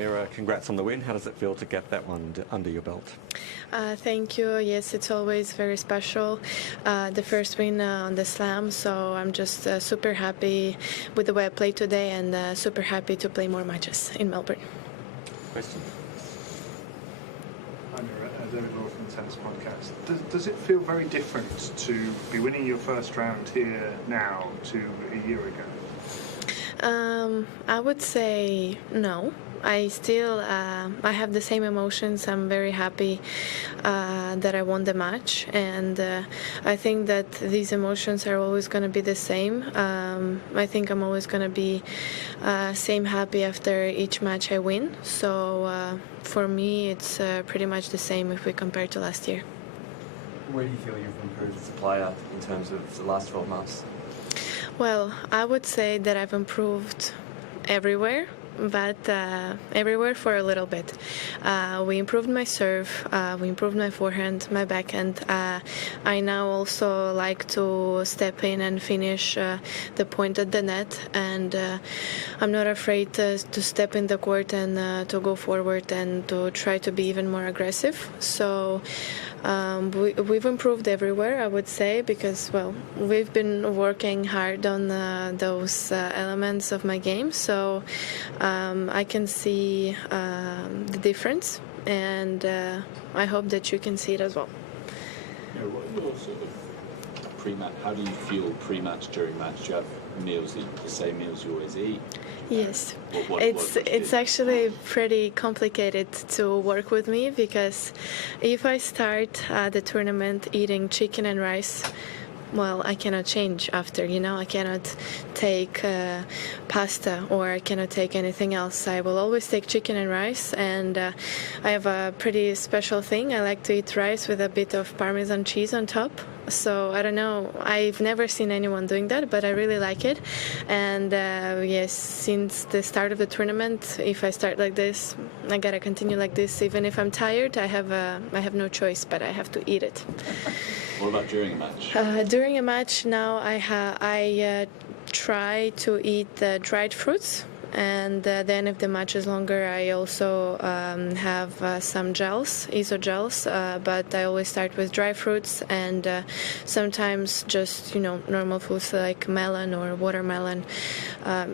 Mirra, congrats on the win. How does it feel to get that one under your belt? Thank you. Yes, it's always very special. The first win on the Slam, so I'm just super happy with the way I played today and super happy to play more matches in Melbourne. Question? Hi, Mirra, David Law from the Tennis Podcast. Does it feel very different to be winning your first round here now to a year ago? I would say no. I still I have the same emotions. I'm very happy that I won the match, and I think that these emotions are always going to be the same. I think I'm always going to be same happy after each match I win. So for me, it's pretty much the same if we compare to last year. Where do you feel you've improved as a player in terms of the last 12 months? Well, I would say that I've improved everywhere, but everywhere for a little bit. We improved my serve, we improved my forehand, my backhand. I now also like to step in and finish the point at the net, and I'm not afraid to step in the court and to go forward and to try to be even more aggressive. So we've improved everywhere, I would say, because, well, we've been working hard on those elements of my game, so I can see the difference, and I hope that you can see it as well. You know, what your sort of pre-match, how do you feel pre-match, during match? Do you have meals, the same meals you always eat? Yes, it's actually pretty complicated to work with me, because if I start the tournament eating chicken and rice, well, I cannot change after, I cannot take pasta, or I cannot take anything else. I will always take chicken and rice, and I have a pretty special thing. I like to eat rice with a bit of Parmesan cheese on top. So I don't know, I've never seen anyone doing that, but I really like it. And yes, since the start of the tournament, if I start like this, I gotta continue like this. Even if I'm tired, I have no choice, but I have to eat it. What about during a match? During a match now, I try to eat dried fruits. And then if the match is longer, I also have some gels, isogels, but I always start with dry fruits, and sometimes just, normal foods like melon or watermelon.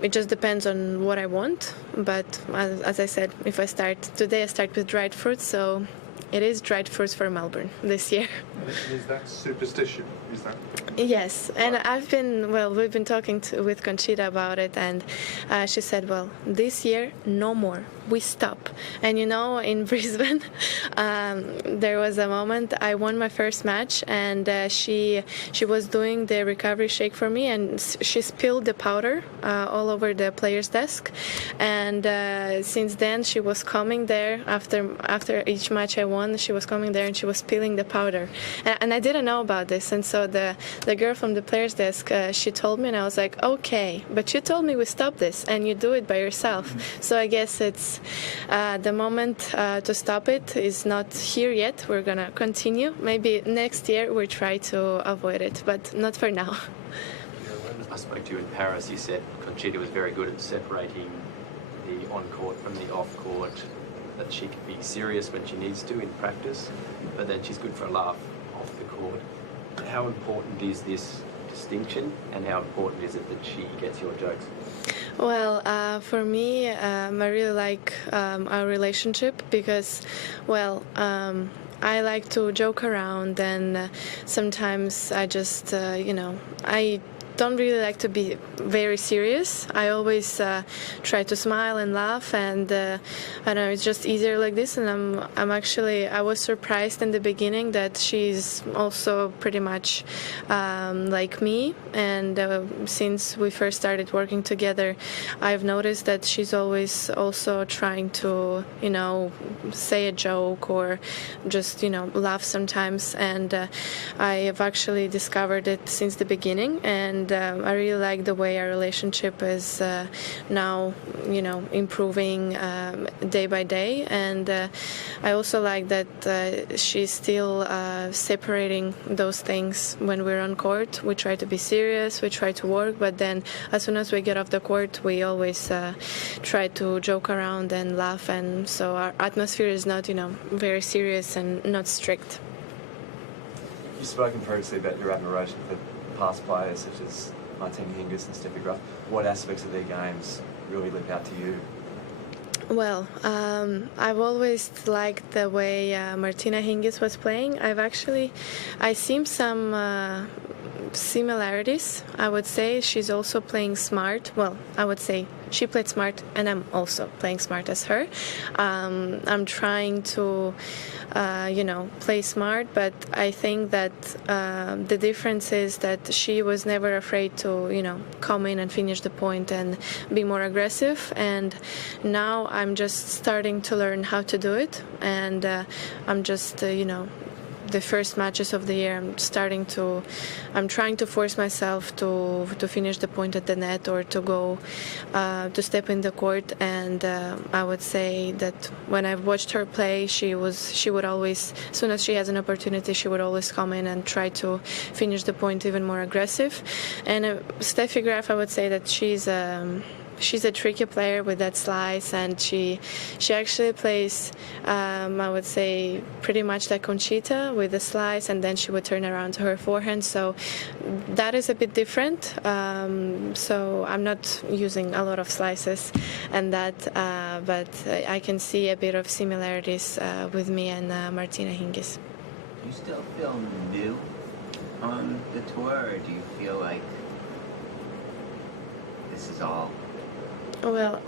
It just depends on what I want, but as I said, if I start today, I start with dried fruits, so it is dried fruits for Melbourne this year. Is that superstition? Is that? Yes, and we've been talking with Conchita about it, and she said, well, this year, no more. We stop. And in Brisbane, there was a moment I won my first match, and she was doing the recovery shake for me, and she spilled the powder all over the player's desk. And since then, she was coming there after each match I won. She was coming there and she was spilling the powder, and I didn't know about this. And so the girl from the player's desk, she told me, and I was like, okay, but you told me we stop this, and you do it by yourself. So I guess it's the moment to stop it is not here yet. We're gonna continue. Maybe next year we'll try to avoid it, but not for now. When I spoke to you in Paris, you said Conchita was very good at separating the on-court from the off-court, that she can be serious when she needs to in practice, but then she's good for a laugh off the court. How important is this distinction, and how important is it that she gets your jokes? Well, for me, I really like our relationship, because, well, I like to joke around, and sometimes I just, I don't really like to be very serious. I always try to smile and laugh, and I don't know, it's just easier like this. And I was surprised in the beginning that she's also pretty much like me. And since we first started working together, I've noticed that she's always also trying to, say a joke or just, laugh sometimes. And I have actually discovered it since the beginning, and and I really like the way our relationship is now, improving day by day, and I also like that she's still separating those things when we're on court. We try to be serious, we try to work, but then as soon as we get off the court, we always try to joke around and laugh, and so our atmosphere is not, very serious and not strict. You've spoken previously about your admiration for past players such as Martina Hingis and Steffi Graf. What aspects of their games really leap out to you? Well, I've always liked the way Martina Hingis was playing. I seen some similarities. I would say she's also playing smart. Well, I would say she played smart, and I'm also playing smart as her. I'm trying to, play smart, but I think that the difference is that she was never afraid to, come in and finish the point and be more aggressive. And now I'm just starting to learn how to do it, and I'm just, the first matches of the year, I'm trying to force myself to finish the point at the net or to go to step in the court. And I would say that when I've watched her play, she would always, as soon as she has an opportunity, she would always come in and try to finish the point even more aggressive. And Steffi Graf, I would say that she's a tricky player with that slice, and she actually plays, I would say, pretty much like Conchita with the slice, and then she would turn around to her forehand. So that is a bit different. So I'm not using a lot of slices and that, but I can see a bit of similarities with me and Martina Hingis. Do you still feel new on the tour, or do you feel like this is all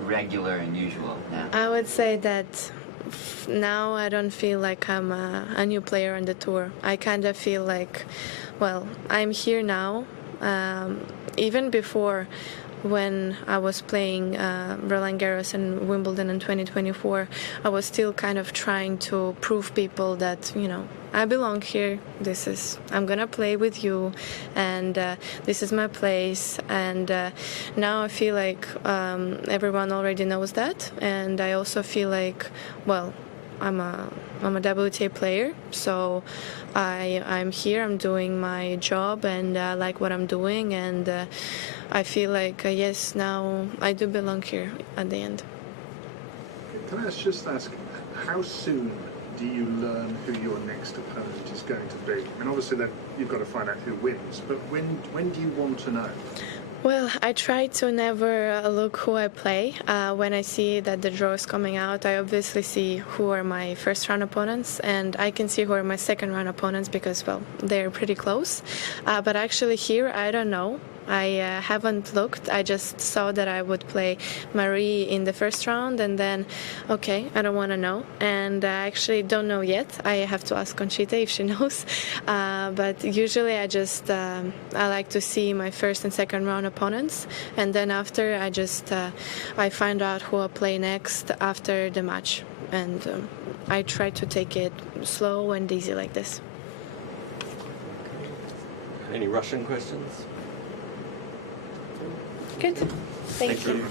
regular and usual now? I would say that now I don't feel like I'm a new player on the tour. I kind of feel like, I'm here now. Even before, when I was playing Roland Garros and Wimbledon in 2024, I was still kind of trying to prove people that, I belong here. I'm gonna play with you, and this is my place. And now I feel like everyone already knows that, and I also feel like, I'm a WTA player, so I'm here. I'm doing my job, and I like what I'm doing, and I feel like yes, now I do belong here at the end. Can I just ask, how soon do you learn who your next opponent is going to be? And obviously then you've got to find out who wins, but when do you want to know? Well, I try to never look who I play. When I see that the draw is coming out, I obviously see who are my first round opponents, and I can see who are my second round opponents because, they're pretty close. But actually here, I don't know. I haven't looked. I just saw that I would play Marie in the first round, and then, I don't want to know. And I actually don't know yet. I have to ask Conchita if she knows. But usually I like to see my first and second round opponents, and then after I find out who I'll play next after the match. And I try to take it slow and easy like this. Any Russian questions? Good. Thank you.